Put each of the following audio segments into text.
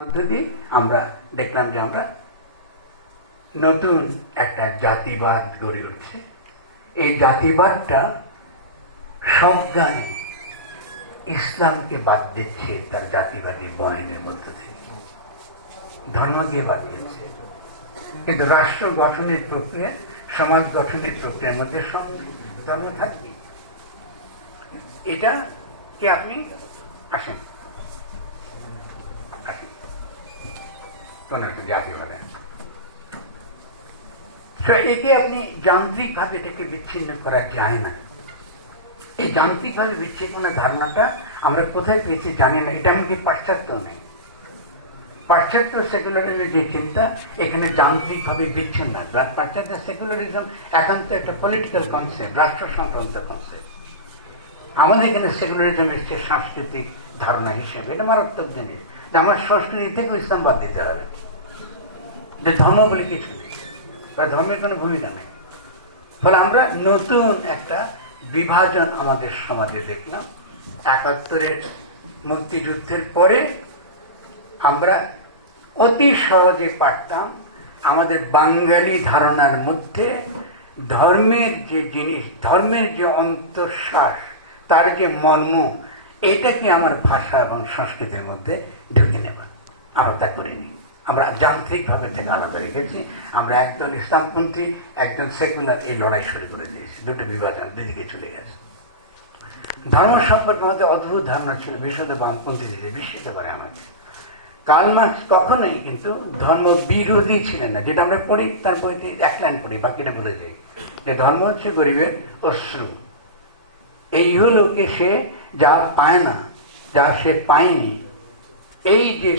পদ্ধতি আমরা দেখলাম যে আমরা নতুন একটা জাতিবাদ গড়ে উঠছে। এই জাতিবাদটা সজ্ঞানে ইসলামকে বাদ দিচ্ছে তার জাতিবাদী বয়ানের মধ্য থেকে, ধর্মকে বাদ দিচ্ছে। কিন্তু রাষ্ট্র গঠনের প্রক্রিয়া, সমাজ গঠনের প্রক্রিয়ার মধ্যে ধর্ম থাকবে। এটা কি আপনি আসেন জাতিবাদ, একে আপনি যান্ত্রিকভাবে এটাকে বিচ্ছিন্ন করা যায় না। এই যান্ত্রিকভাবে বিচ্ছিন্ন ধারণাটা আমরা কোথায় পেয়েছি জানি না। এটা এমনকি পাশ্চাত্য নেই। পাশ্চাত্য সেকুলারিজমের যে চিন্তা এখানে যান্ত্রিকভাবে বিচ্ছিন্ন। পাশ্চাত্য সেকুলারিজম একান্ত একটা পলিটিক্যাল কনসেপ্ট, রাষ্ট্র সংক্রান্ত কনসেপ্ট। আমাদের এখানে সেকুলারিজম এসছে সাংস্কৃতিক ধারণা হিসেবে। এটা মারাত্মক জিনিস যে আমার সংস্কৃতি থেকে ইসলাম বাদ দিতে হবে, যে ধর্ম বলে কিছু নেই বা ধর্মের কোনো ভূমিকা নেই। ফলে আমরা নতুন একটা বিভাজন আমাদের সমাজে দেখলাম। ৭১-এর মুক্তিযুদ্ধের পরে আমরা অতি সহজে পারতাম আমাদের বাঙালি ধারণার মধ্যে ধর্মের যে জিনিস, ধর্মের যে অন্তঃশ্বাস, তার যে মর্ম, এটাকে আমার ভাষা এবং সংস্কৃতির মধ্যে ঢুকে নেব। আমরা তা করিনি। আমরা যান্ত্রিকভাবে থেকে আলাদা রেখেছি। আমরা একজন ইসলামপন্থী, একজন সেকুলার, এই লড়াই শুরু করে দিয়েছি। দুটো বিভাজন দুদিকে চলে গেছে। ধর্ম সম্পর্কে আমাদের অদ্ভুত ধারণা ছিল, বিশেষত বামপন্থী দিকে বিস্মিত করে আমাকে। কার্ল মার্কস কখনোই কিন্তু ধর্ম বিরোধী ছিলেন না। যেটা আমরা পড়ি তার বইতে এক লাইন পড়ি, বাকিটা বলে যাই যে ধর্ম হচ্ছে গরিবের অশ্রু। এই ইহলোকে সে যা পায় না, যা সে পায়নি, এই যে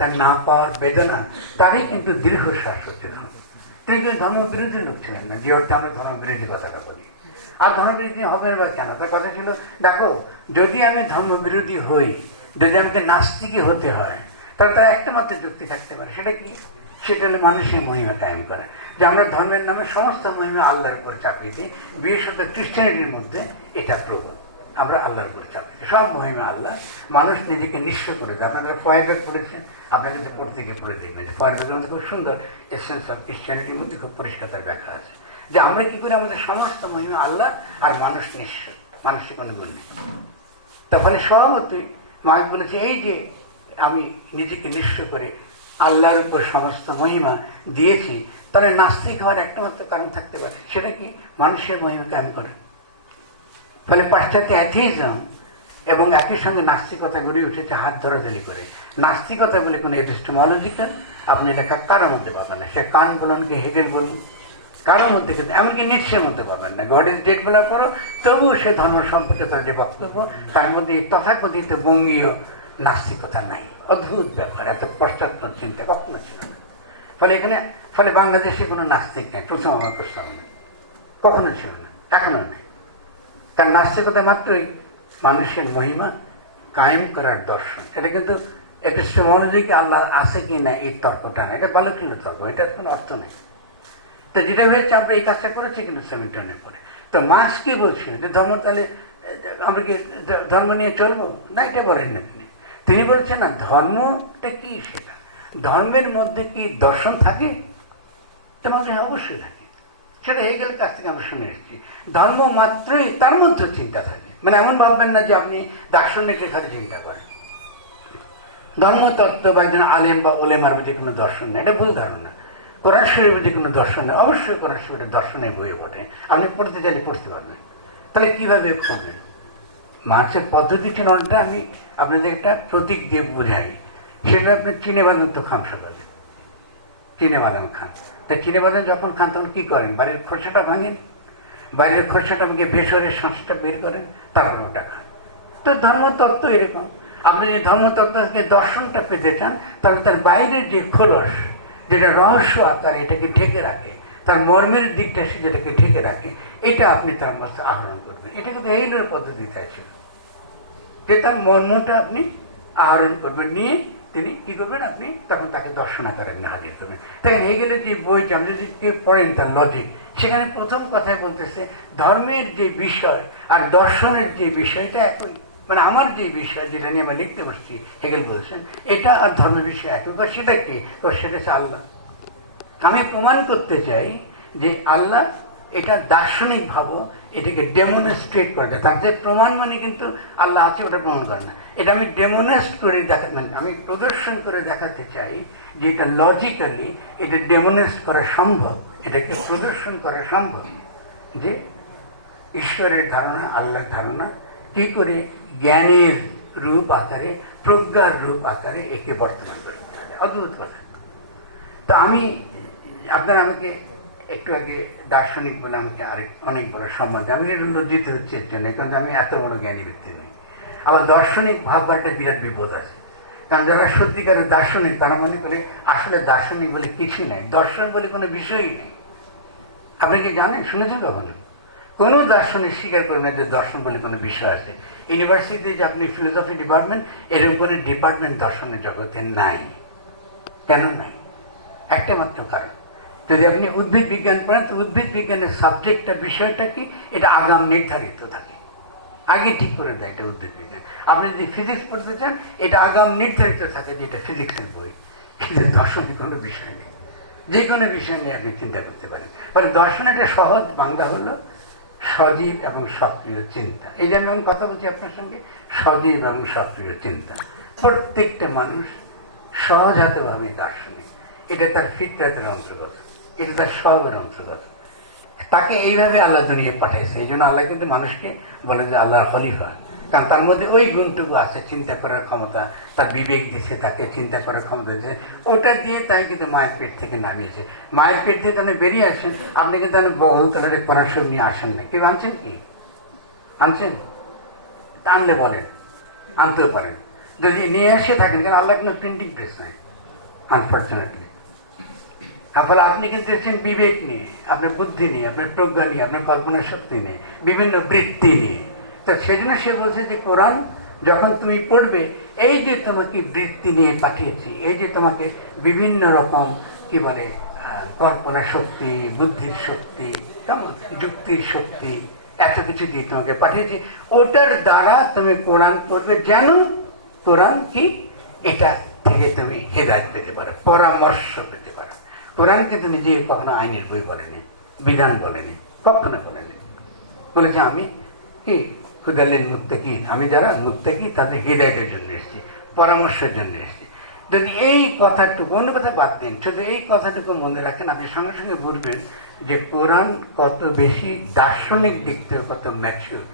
তার না পাওয়ার বেদনা, তারই কিন্তু দীর্ঘশ্বাস হচ্ছে ধর্ম। তিনি কিন্তু ধর্ম বিরোধী লোক ছিলেন না, যে অর্থে আমরা ধর্ম বিরোধী কথাটা বলি। আর ধর্ম বিরোধী হবে বা কেন? তার কথা ছিল, দেখো যদি আমি ধর্ম বিরোধী হই, যদি আমাকে নাস্তিকই হতে হয়, তাহলে তার একটা মাত্র যুক্তি থাকতে পারে। সেটা কি? সেটা হলে মানুষের মহিমা কায়েম করে। যে আমরা ধর্মের নামে সমস্ত মহিমা আল্লাহর উপর চাপিয়ে দিই। বিশেষত খ্রিস্টানিটির মধ্যে এটা প্রবল। আমরা আল্লাহর উপর চাপিয়ে দিই, সব মহিমা আল্লাহ। মানুষ নিজেকে নিঃস্ব করে দেয়। আপনারা ফয়েরব্যাগ পড়েছেন, আপনাকে কিন্তু পড়তে গিয়ে পড়ে দেখবেন। ফয়েরব্যাগের মধ্যে খুব সুন্দর এসেন্স অফ খ্রিস্টানিটির মধ্যে খুব পরিষ্কার তার ব্যাখ্যা আছে যে আমরা কি করে আমাদের সমস্ত মহিমা আল্লাহ আর মানুষ নিঃস্ব, মানুষের কোনো গুণ নেই। তাহলে স্বভাবতই মাইক বলেছে, এই যে আমি নিজেকে নিঃস্ব করে আল্লাহর উপর সমস্ত মহিমা দিয়েছি, তাহলে নাস্তিক হওয়ার একটামাত্র কারণ থাকতে পারে। সেটা কি? মানুষের মহিমা কায়েম করে। ফলে পাশ্চাত্য অ্যাথিইজম এবং একই সঙ্গে নাস্তিকতা গড়ে উঠেছে হাত ধরাধরি করে। নাস্তিকতা বলে কোনো এপিস্টেমোলজিক্যাল আপনি লেখা কারোর মধ্যে পাবেন না। সে কান বলুন কি হেগেল বলুন, কারোর মধ্যে কিন্তু, এমনকি নিশ্চয়ের মধ্যে পাবেন না। গড ইজ ডেড বলার পরও তবুও সে ধর্ম সম্পর্কে তার যে বক্তব্য, তার মধ্যে তথাকথিত বঙ্গীয় নাস্তিকতা নাই। অদ্ভুত ব্যাপার, এত পশ্চাৎপদ চিন্তা কখনো ছিল না। ফলে বাংলাদেশে কোনো নাস্তিক নেই, প্রথম আমার প্রস্তাব না, কখনো ছিল না, এখনো নেই। কারণ নাস্তিকতা মাত্রই মানুষের মহিমা কায়েম করার দর্শন। এটা কিন্তু এপিস্টেমোলজিকে আল্লাহ আছে কি না এই তর্কটা না, এটা বালকীয় তর্ক, এটার কোনো অর্থ নেই। তো যেটা হয়েছে আমরা এই কাজটা করেছি কিন্তু সেমিটনের পরে। তো মার্কস কি বলছিল যে ধর্ম, তাহলে আমরা কি ধর্ম নিয়ে চলবো না? এটা বলেন না তিনি বলছেন না, ধর্মটা কি, সেটা ধর্মের মধ্যে কি দর্শন থাকে? তোমাদের অবশ্যই থাকে। সেটা হেগেলের কাছ থেকে আমরা শুনে এসেছি। ধর্ম মাত্রই তার মধ্যে চিন্তা থাকে। মানে এমন ভাববেন না যে আপনি দার্শনিকের খালি চিন্তা করেন। ধর্মতত্ত্ব বা একজন আলেম বা ওলেমার যে কোনো দর্শন নেই, এটা ভুল ধারণা। কোরআন শরীফের যে কোনো দর্শন নেই, অবশ্যই কোরআন শরীফের দর্শনের বইয়ে বটে, আপনি পড়তে চাইলে পড়তে পারবেন। তাহলে কীভাবে পড়বেন? মার্ক্সের পদ্ধতি ছিল অনেকটা, আমি আপনাদের একটা প্রতীক দিয়ে বোঝাই। সেটা আপনি চিনেবাদাম তো খান সকালে, চিনেবাদাম খান। তা চিনেবাদাম যখন খান তখন কী করেন? বাড়ির খোসাটা ভাঙেন, বাইরের খোসাটা ভেঙে ভেষরের শাঁসটা বের করেন, তারপর ওটা খান। তো ধর্মতত্ত্ব এরকম। আপনি যদি ধর্মতত্ত্ব থেকে দর্শনটা পেতে চান, তাহলে তার বাইরের যে খোলস, যেটা রহস্য আকার এটাকে ঢেকে রাখে, তার মর্মের দিকটা সে যেটাকে ঢেকে রাখে, এটা আপনি তার মধ্যে আহরণ করবেন। এটা কিন্তু হেগেলের পদ্ধতি চাইছিল যে তার মর্মটা আপনি আহরণ করবেন, নিয়ে তিনি কী করবেন, আপনি তখন তাকে দর্শন আকারে হাজির করবেন। তাই হেগেলের যে বই আপনি যদি কেউ পড়েন তার লজিক, সেখানে প্রথম কথায় বলতেছে ধর্মের যে বিষয় আর দর্শনের যে বিষয়টা একই। মানে আমার যে বিষয় যেটা নিয়ে আমরা লিখতে বসছি, হেগেল বলছেন এটা আর ধর্মের বিষয় একই। সেটা কি? সেটা হচ্ছে আল্লাহ। আমি প্রমাণ করতে চাই যে আল্লাহ, এটা দার্শনিক ভাবো, এটাকে ডেমনস্ট্রেট করে দেয়। তার যে প্রমাণ মানে কিন্তু আল্লাহ আছে ওটা প্রমাণ করে না, এটা আমি ডেমনস্ট করে মানে আমি প্রদর্শন করে দেখাতে চাই যে এটা লজিক্যালি এটা ডেমনস্ট করা সম্ভব, এটাকে প্রদর্শন করা সম্ভব যে ঈশ্বরের ধারণা, আল্লাহর ধারণা কি করে জ্ঞানের রূপ আকারে, প্রজ্ঞার রূপ আকারে একে বর্তমান করে। অদ্ভুত কথা। তো আমি, আপনারা আমাকে একটু আগে দার্শনিক বলে আমাকে অনেক বড় সম্মান দেয়, আমি একটু লজ্জিত হচ্ছে এর জন্য, কারণ আমি এত বড় জ্ঞানী ব্যক্তি নই। আবার দার্শনিক ভাববার একটা বিরাট বিপদ আছে, কারণ যারা সত্যিকারের দার্শনিক তারা মনে করে আসলে দার্শনিক বলে কিছু নাই, দর্শন বলে কোনো বিষয়ই নেই। আপনি কি জানেন, শুনেছেন কখনো? কোনো দার্শনিক স্বীকার করে না যে দর্শন বলে কোনো বিষয় আছে। ইউনিভার্সিটিতে যে আপনি ফিলোসফি ডিপার্টমেন্ট, এরকম কোনো ডিপার্টমেন্ট দর্শনের জগতে নাই। কেন নাই? একটা মাত্র কারণ, যদি আপনি উদ্ভিদ বিজ্ঞান পড়েন তো উদ্ভিদ বিজ্ঞানের সাবজেক্টটা, বিষয়টা কি, এটা আগাম নির্ধারিত থাকে, আগে ঠিক করে দেয় এটা উদ্ভিদ বিজ্ঞান। আপনি যদি ফিজিক্স পড়তে চান, এটা আগাম নির্ধারিত থাকে যে এটা ফিজিক্সের বই। কিন্তু দর্শনের কোনো বিষয় নেই, যে কোনো বিষয় নিয়ে আপনি চিন্তা করতে পারেন। ফলে দর্শনের একটা সহজ বাংলা হলো সজীব এবং সক্রিয় চিন্তা। এই যে আমি কথা বলছি আপনার সঙ্গে, সজীব এবং সক্রিয় চিন্তা। প্রত্যেকটা মানুষ সহজাতভাবে দার্শনিক, এটা তার ফিতরাতের অন্তর্গত, এটা তার স্বভাবের অন্তর্গত। তাকে এইভাবে আল্লাহ দুনিয়া পাঠাইছে। এই জন্য আল্লাহ কিন্তু মানুষকে বলে যে আল্লাহর খলিফা, কারণ তার মধ্যে ওই গুণটুকু আছে, চিন্তা করার ক্ষমতা, তার বিবেক দিচ্ছে, তাকে চিন্তা করার ক্ষমতা দিচ্ছে। ওটা দিয়ে তাই কিন্তু মায়ের পেট থেকে নামিয়েছে। মায়ের পেট থেকে তাহলে বেরিয়ে আসেন, আপনি কিন্তু বগল তলের পরাশর নিয়ে আসেন না। কেউ আনছেন কি? আনছেন? আনলে বলেন, আনতেও পারেন। যদি নিয়ে এসে থাকেন, কারণ আল্লাহ কোনো প্রিন্টিং প্রেস নাই আনফর্চুনেটলি। ফলে আপনি কিন্তু এসেছেন বিবেক নিয়ে, আপনার বুদ্ধি নিয়ে, আপনার প্রজ্ঞা নিয়ে, আপনার কল্পনা শক্তি নিয়ে, বিভিন্ন বৃত্তি নিয়ে। তো সেজন্য সে বলছে যে কোরআন যখন তুমি পড়বে, এই যে তোমাকে বৃত্তি নিয়ে পাঠিয়েছি, এই যে তোমাকে বিভিন্ন রকম কি বলে কল্পনা শক্তি, বুদ্ধির শক্তি, কেমন যুক্তির শক্তি, এত কিছু দিয়ে তোমাকে পাঠিয়েছি, ওটার দ্বারা তুমি কোরআন পড়বে যেন কোরআন কি এটা থেকে তুমি হেদায়েত পেতে পারো, পরামর্শ পেতে পারো। কোরআনকে তো নিজে কখনো আইনের বই বলেনি, বিধান বলেনি, কখনো বলেনি। বলেছে আমি কি হুদালিল মুত্তাকিন, আমি যারা মুত্তাকি তাদের হিদায়াতের জন্য এসেছি, পরামর্শের জন্য এসেছি। যদি এই কথাটুকু, অন্য কথা বাদ দিন, শুধু এই কথাটুকু মনে রাখেন, আপনি সঙ্গে সঙ্গে বুঝবেন যে কোরআন কত বেশি দার্শনিক দিক থেকে কত ম্যাচিউর।